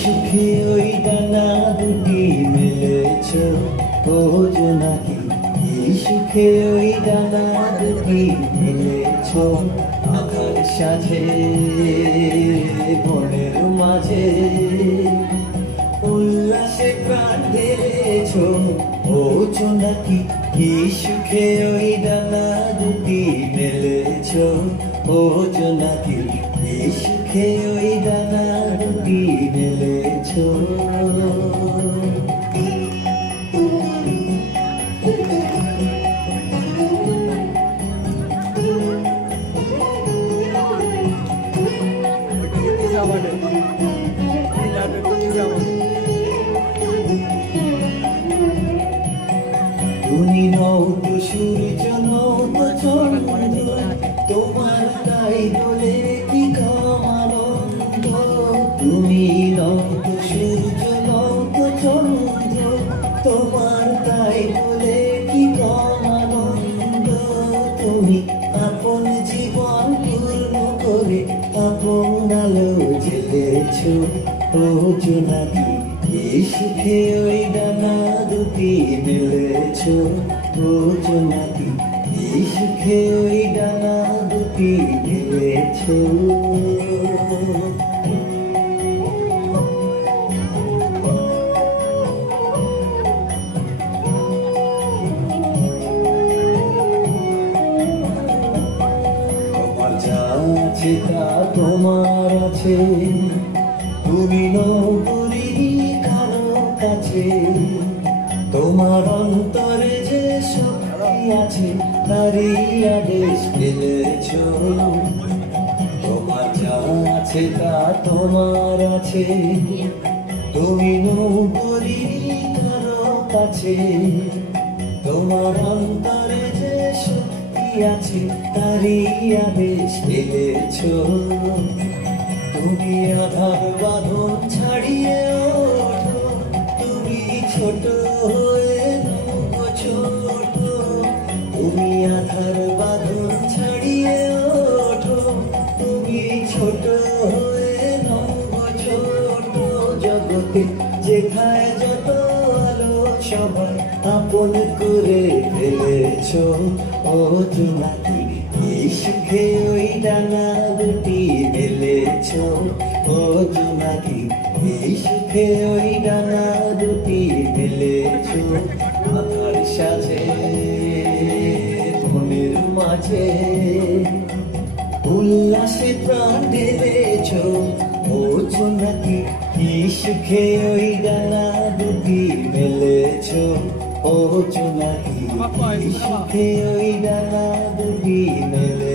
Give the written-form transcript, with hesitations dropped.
সুখে ওই ডানা দুটি মেলেছ ও জোনাকি, সুখে ওই ডানা দুটি মেলেছ আধার সাজে বনের মাঝে, উল্লাসে প্রাণ ঢেলেছ ও জোনাকি, সুখে ওই ডানা দুটি মেলেছ ও জোনাকি, সুখে ওই ডানা দুটি মেলেছ। তুমি নও তো সূর্য, নও তো চন্দ্র, তোমার তাই বলে কি কম আনন্দ। তুমি নও তো সূর্য, নও তো চন্দ্র, তোমার তাই বলে কি কম আনন্দ। তুমি আপন জীবন পূর্ণ করে আপন আলো জ্বেলেছ ও জোনাকি, সুখে ওই ডানা দুটি মেলেছ ও জোনাকি, সুখে ওই ডানা দুটি মেলেছ। তোমার যা আছে তা তোমার আছে, তুমি নৌকরি কারো কাছে, তোমার অন্তরে যে শক্তি আছে তারই আদেশ পেলেছ। তোমার যা আছে তা তোমার আছে, তুমি নৌকরি কারো কাছে, তোমার অন্তরে যে শক্তি আছে তারই আদেশ পেলেছ। তুমি আধার বাঁধন ছাড়িয়ে ওঠো, তুমি ছোট হয়ে নও ছোট, তুমি আধার বাঁধন ছাড়িয়ে ওঠো, তুমি ছোট হয়ে নও ছোট। জগতে যেখানে যত আলো সবাই আপন করে ফেলেছ ও জোনাকি, সুখে ওই ডানা দুটি মেলেছ ও জোনাকি, সুখে ওই ডানা দুটি মেলেছ আধার সাজে বনের মাঝে, উল্লাসে প্রাণ ঢেলেছ ও জোনাকি, সুখে ওই ডানা দুটি মেলেছ ও জোনাকি, সুখে ওই ডানা দুটি মেলেছ।